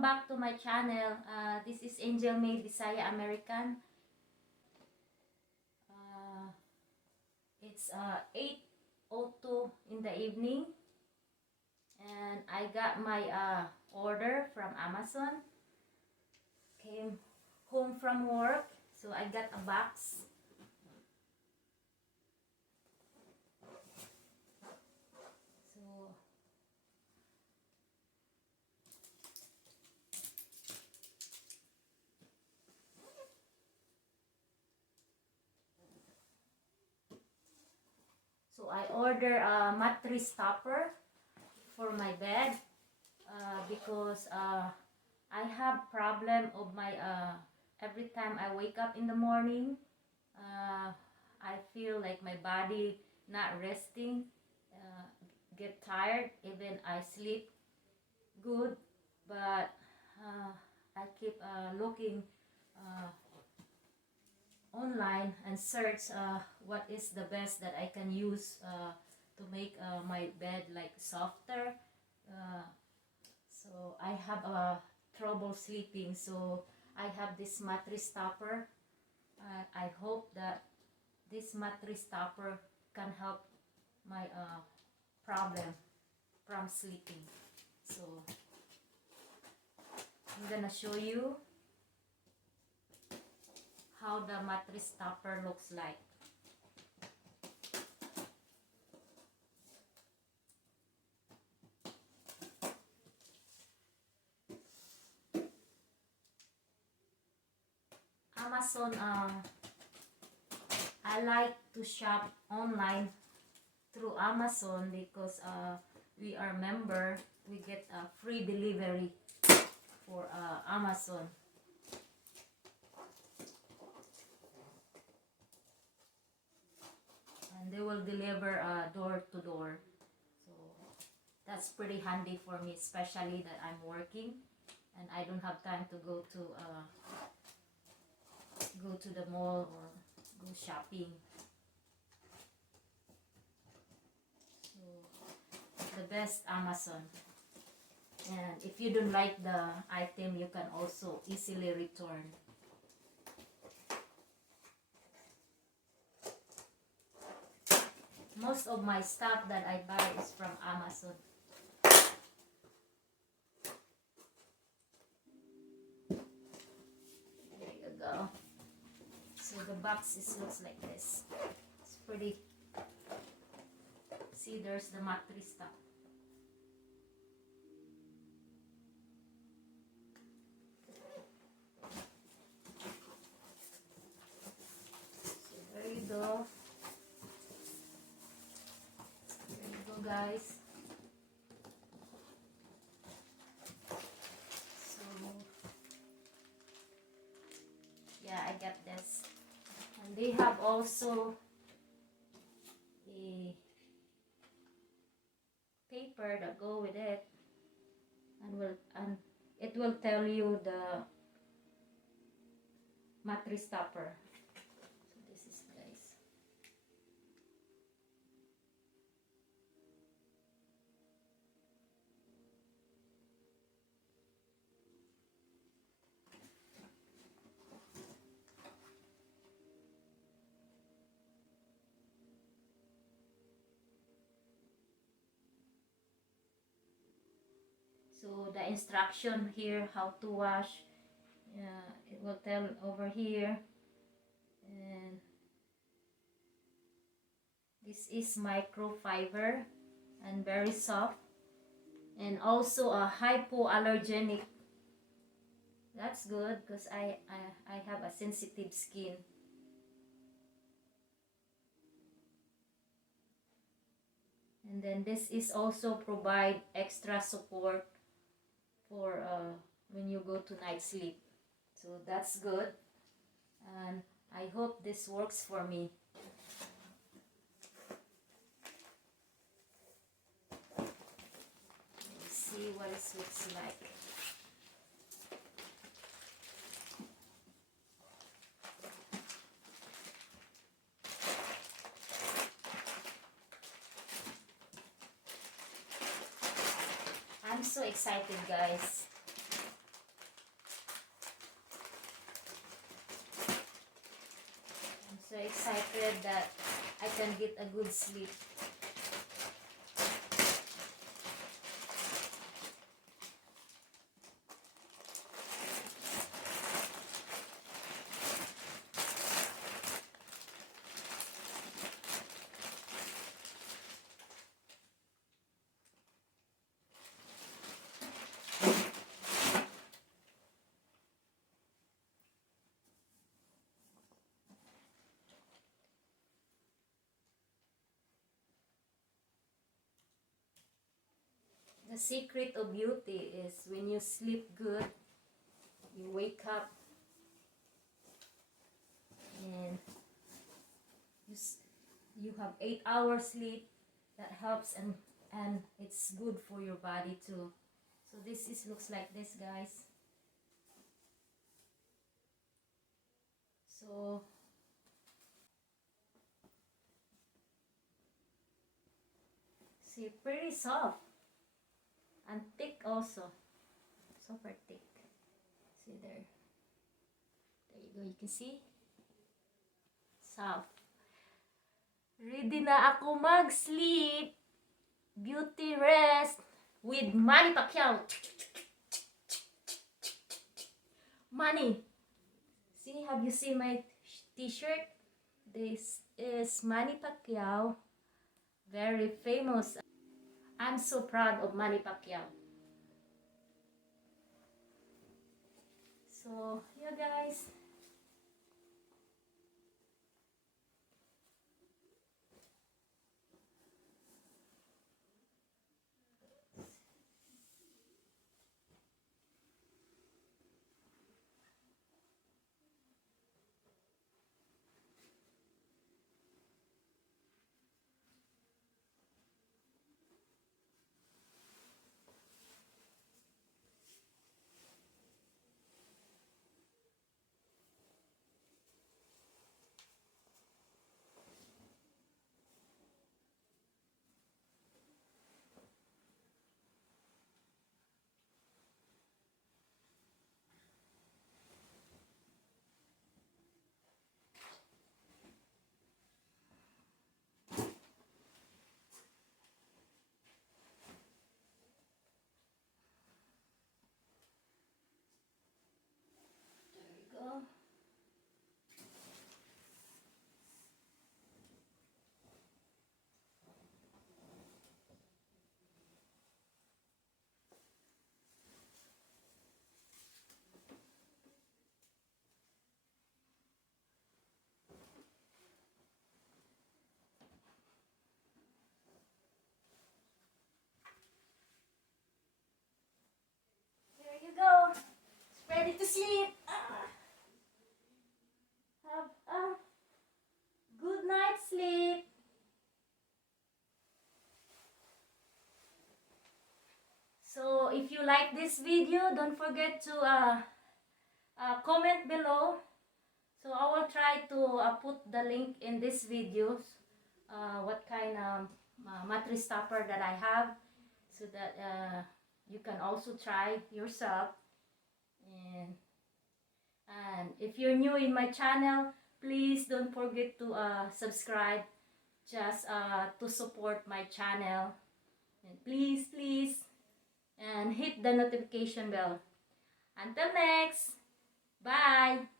Welcome back to my channel. This is Angelmay Bisaya-American. It's 8:02 in the evening, and I got my order from Amazon. Came home from work, so I got a box. So I order a mattress topper for my bed because I have problem of my every time I wake up in the morning, I feel like my body not resting, get tired. Even I sleep good, but I keep looking online and search what is the best that I can use to make my bed like softer. So I have trouble sleeping, so I have this mattress topper. I hope that this mattress topper can help my problem from sleeping. So I'm gonna show you how the mattress topper looks like. Amazon, I like to shop online through Amazon because we are member, we get a free delivery for Amazon. And they will deliver door to door, so that's pretty handy for me, especially that I'm working and I don't have time to go to the mall or go shopping. So the best Amazon. And if you don't like the item, you can also easily return. Most of my stuff that I buy is from Amazon. There you go. So the box looks like this. It's pretty. See, there's the mattress top. So there you go. Guys, so yeah, I got this, and they have also a paper that go with it, and it will tell you the mattress topper. So this is, guys. So the instruction here, how to wash, it will tell over here. And this is microfiber and very soft, and also a hypoallergenic. That's good because I have a sensitive skin. And then this is also provide extra support for when you go to night sleep. So that's good, and I hope this works for me. Let's see what it looks like. I'm so excited, guys. excited that I can get a good sleep. The secret of beauty is when you sleep good, you wake up and you have 8 hours sleep. That helps, and it's good for your body too. So this looks like this, guys. So see, pretty soft and thick also. Super thick. See there. There you go. You can see. Soft. Ready na ako mag-sleep. Beauty rest with Manny Pacquiao. Manny. See, have you seen my t-shirt? This is Manny Pacquiao. Very famous. I'm so proud of Manny Pacquiao. So, yeah guys. Go. There you go. It's ready to sleep. Have a good night's sleep. So if you like this video, don't forget to comment below. So I will try to put the link in this video, what kind of mattress topper that I have, so that you can also try yourself. And if you're new in my channel, please don't forget to subscribe, just to support my channel. And please, and hit the notification bell. Until next, bye!